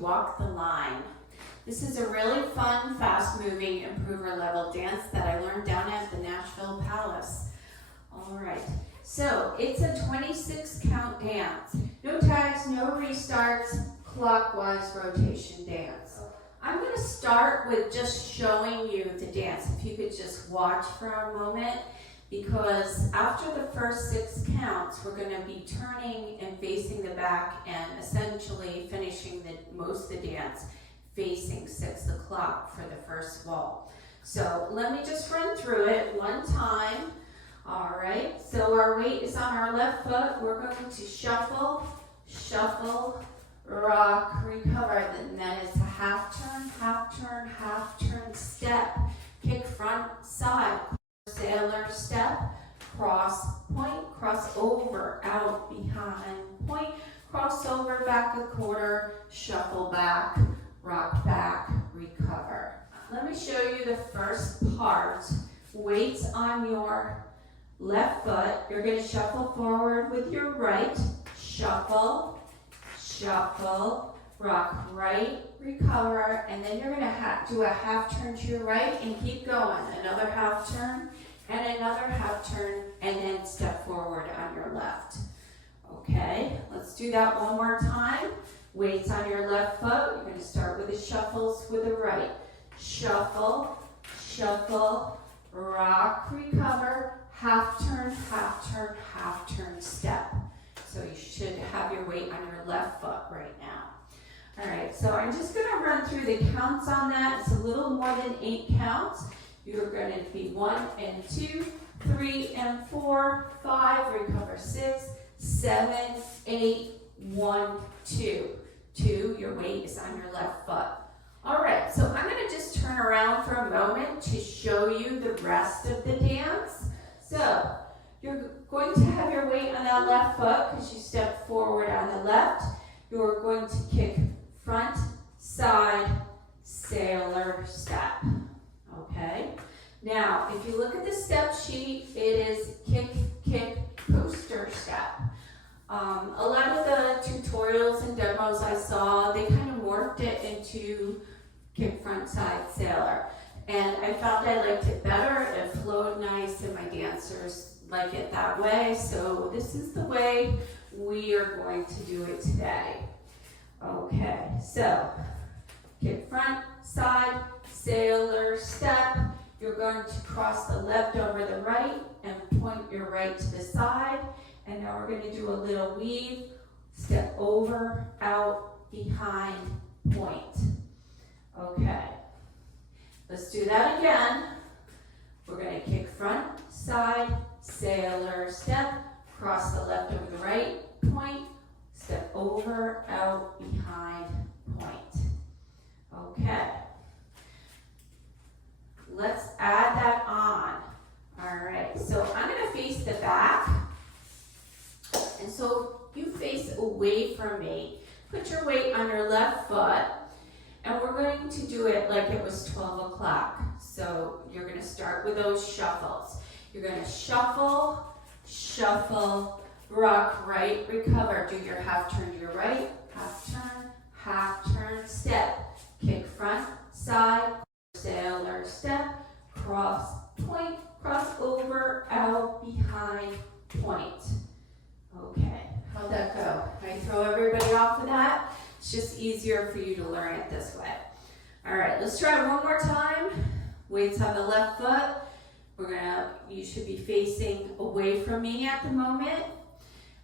Walk the Line. This is a really fun, fast-moving improver level dance that I learned down at the Nashville Palace. All right, so it's a 26 count dance. No tags, no restarts, clockwise rotation dance. I'm going to start with just showing you the dance. If you could just watch for a moment, because after the first 6 counts, we're going to be turning and facing the back and essentially finishing most of the dance facing 6 o'clock for the first wall. So let me just run through it one time. All right, so our weight is on our left foot. We're going to shuffle, shuffle, rock, recover. Then that is a half turn, half turn, half turn, step, kick front, side, sailor step, cross, point, cross over, out, behind, point, cross over, back a quarter, shuffle back, rock back, recover. Let me show you the first part. Weights on your left foot. You're going to shuffle forward with your right, shuffle, shuffle, rock right, recover, and then you're going to do a half turn to your right and keep going. Another half turn and another half turn, and then step forward on your left. Okay, let's do that one more time. Weights on your left foot. You're going to start with the shuffles with the right. Shuffle, shuffle, rock, recover, half turn, half turn, half turn, step. So you should have your weight on your left foot right now. All right, so I'm just going to run through the counts on that. It's a little more than 8 counts. You're going to be 1 and 2, 3 and 4, 5, recover 6, 7, 8, 1, 2. 2, your weight is on your left foot. All right, so I'm going to just turn around for a moment to show you the rest of the dance. So you're going to have your weight on that left foot because you step forward on the left. You're going to kick front, side, sailor, step. Okay? Now, if you look at the step sheet, it is kick, kick, coaster, step. A lot of the tutorials and demos I saw, they kind of morphed it into kick, front, side, sailor. And I found I liked it better. It flowed nice, and my dancers like it that way. So this is the way we are going to do it today. Okay, so kick front, side, sailor, step. You're going to cross the left over the right and point your right to the side. And now we're going to do a little weave, step over, out, behind, point. Okay, let's do that again. We're going to kick front, side, sailor, step, cross the left over the right, point, step over, out, behind, point. Okay. Let's add that on. All right, so I'm going to face the back. And so you face away from me. Put your weight on your left foot. And we're going to do it like it was 12 o'clock. So you're going to start with those shuffles. You're going to shuffle, shuffle, rock right, recover. Do your half turn to your right, half turn, step. Kick front, side, sailor, step, cross, point, cross over, out, behind, point. Okay, how'd that go? Can I throw everybody off of that? It's just easier for you to learn it this way. All right, let's try it one more time. Weights on the left foot. You should be facing away from me at the moment.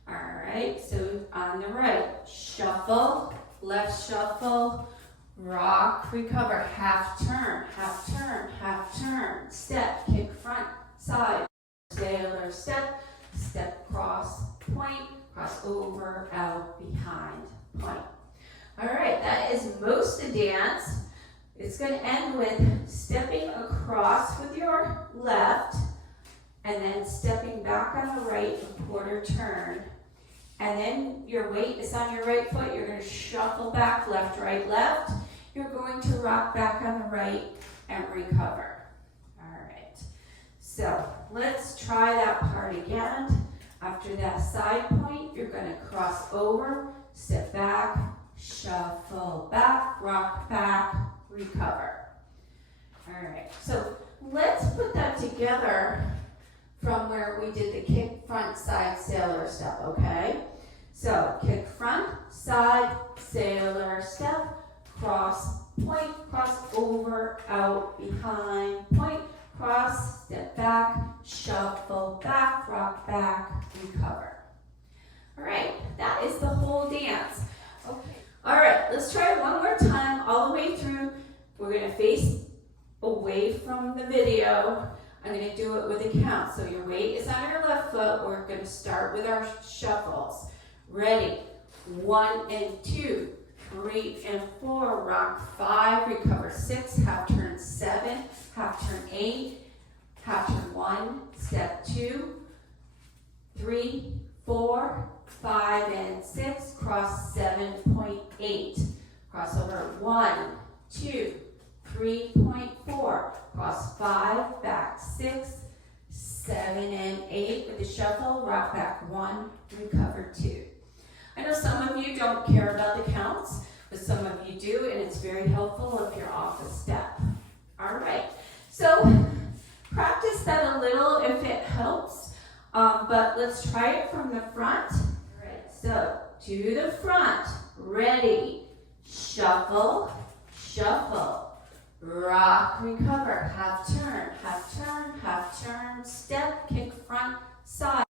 All right, so on the right, shuffle, left shuffle, rock, recover, half turn, step, kick front, side, sailor, step, step, cross, point, cross over, out, behind, point. All right, that is most of the dance. It's going to end with stepping across with your left and then stepping back on the right, a quarter turn. And then your weight is on your right foot. You're going to shuffle back, left, right, left. You're going to rock back on the right and recover. All right, so let's try that part again. After that side point, you're going to cross over, step back, shuffle back, rock back, recover. All right, so let's put that together from where we did the kick, front, side, sailor step, okay? So kick front, side, sailor step, cross, point, cross over, out, behind, point, cross, step back, shuffle back, rock back, recover. All right, that is the whole dance. Okay. All right, let's try it one more time all the way through. We're going to face away from the video. I'm going to do it with a count. So your weight is on your left foot. We're going to start with our shuffles. Ready? 1 and 2, 3 and 4, rock 5, recover 6, half turn 7, half turn 8, half turn 1, step 2, 3, 4, 5 and 6, cross 7.8, crossover 1, 2, 3.4, cross 5, back 6, 7 and 8 with the shuffle, rock back 1, recover 2. I know some of you don't care about the counts, but some of you do, and it's very helpful if you're off a step. All right, so practice that a little if it helps, but let's try it from the front. All right, so to the front, ready, shuffle, shuffle, rock, recover, half turn, half turn, half turn, step, kick front, side,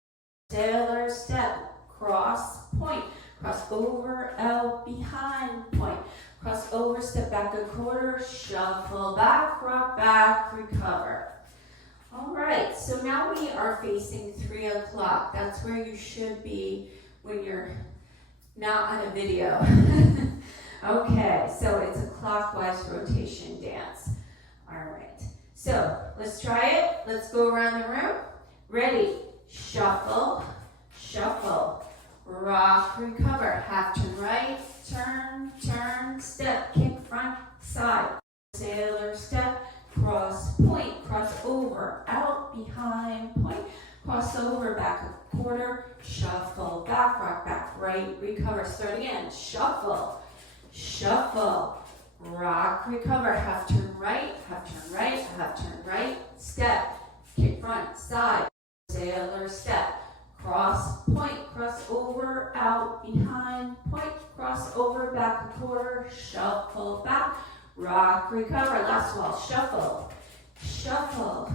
sailor step, cross, point, cross over, out, behind, point, cross over, step back a quarter, shuffle back, rock back, recover. All right, so now we are facing 3 o'clock. That's where you should be when you're not on a video. Okay, so it's a clockwise rotation dance. All right, so let's try it. Let's go around the room. Ready, shuffle, shuffle, rock, recover, half turn right, turn, turn, step, kick front, side, sailor step, cross, point, cross over, out, behind, point, cross over, back a quarter, shuffle, back, rock back, right, recover, start again, shuffle, shuffle, rock, recover, half turn right, half turn right, half turn right, step, kick front, side, sailor step, cross, point, cross over, out, behind, point, cross over, back a quarter, shuffle back, rock, recover, last wall, shuffle, shuffle,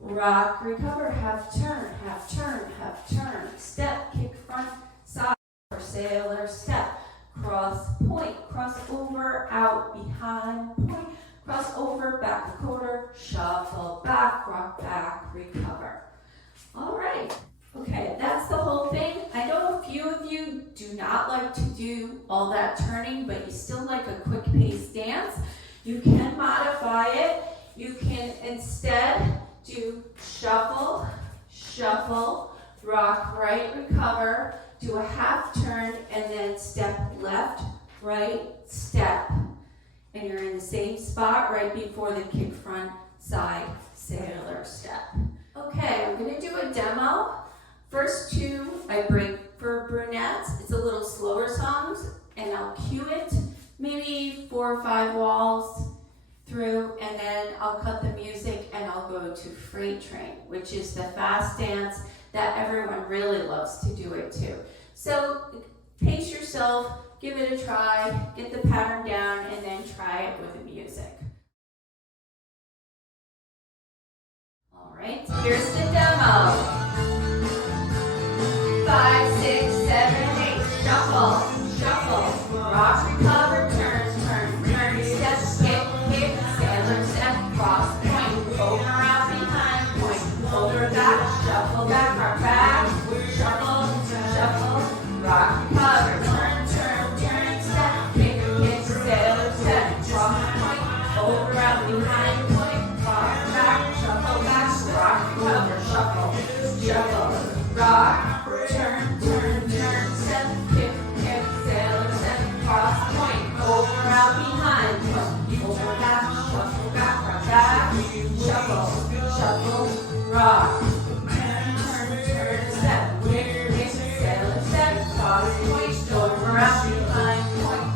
rock, recover, half turn, half turn, half turn, step, kick front, side, sailor step, cross, point, cross over, out, behind, point, cross over, back a quarter, shuffle back, rock back, recover. All right. Okay, that's the whole thing. I know a few of you do not like to do all that turning, but you still like a quick pace dance. You can modify it. You can instead do shuffle, shuffle, rock right, recover, do a half turn, and then step left, right, step. And you're in the same spot right before the kick front, side, sailor step. Okay, I'm going to do a demo. First 2 I break for Brunettes. It's a little slower songs, and I'll cue it, maybe 4 or 5 walls through, and then I'll cut the music and I'll go to Freight Train, which is the fast dance that everyone really loves to do it too. So pace yourself, give it a try, get the pattern down, and then try it with the music. All right, here's the demo. 5, 6, 7, 8, shuffle, shuffle, rock, recover, turn, turn, turn, step, skip, kick, sailor step, cross, point, over, out, behind, point, over, back, shuffle, back, rock, back, shuffle, shuffle, rock, recover, turn, turn, turn, step, kick, kick, sailor step, cross, point, over, out, behind, point, cross, back, shuffle, back, rock, recover, shuffle, shuffle, rock, turn, turn, turn, step, kick, kick, sailor step, cross, point, over, out, behind, point, over, back, shuffle, back, rock, back, shuffle, shuffle, rock, turn, turn, turn, step, kick, kick, sailor step, cross, point, over, out, behind, point,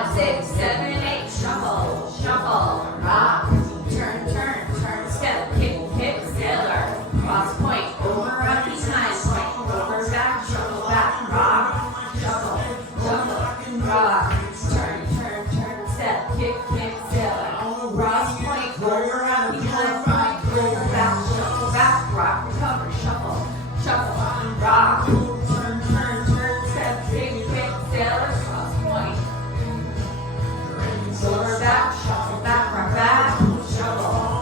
5, 6, 7, 8. Shuffle, shuffle, rock. Turn, turn, turn, step, kick, kick, sailor. Cross point, over, rocky time point. Over, back, shuffle, back, rock. Shuffle, shuffle, rock. Turn, turn, turn, step, kick, kick, sailor. Cross point, over, rocky time point. Over, back, shuffle, back, rock. Recover, shuffle, shuffle, rock. Turn, turn, turn, step, kick, kick, sailor. Cross point. Over, back, shuffle, back, rock, back, shuffle.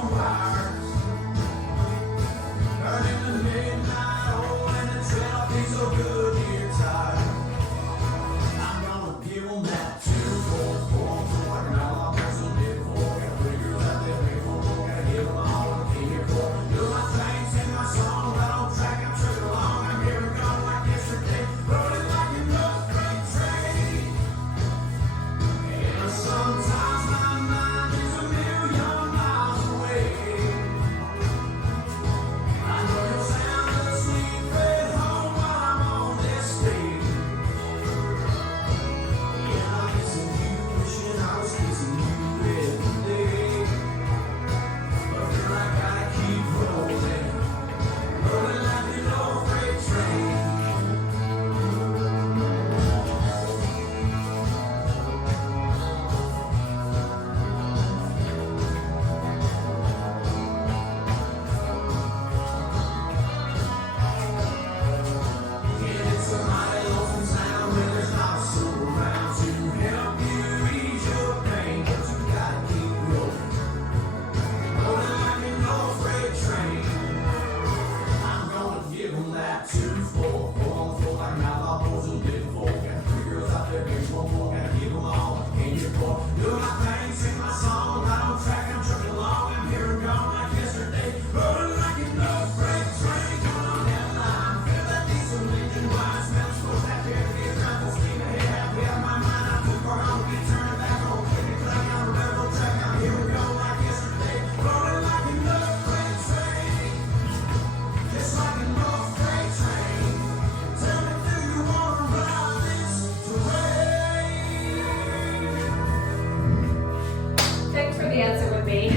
Thanks for dancing with me.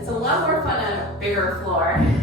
It's a lot more fun on a bigger floor.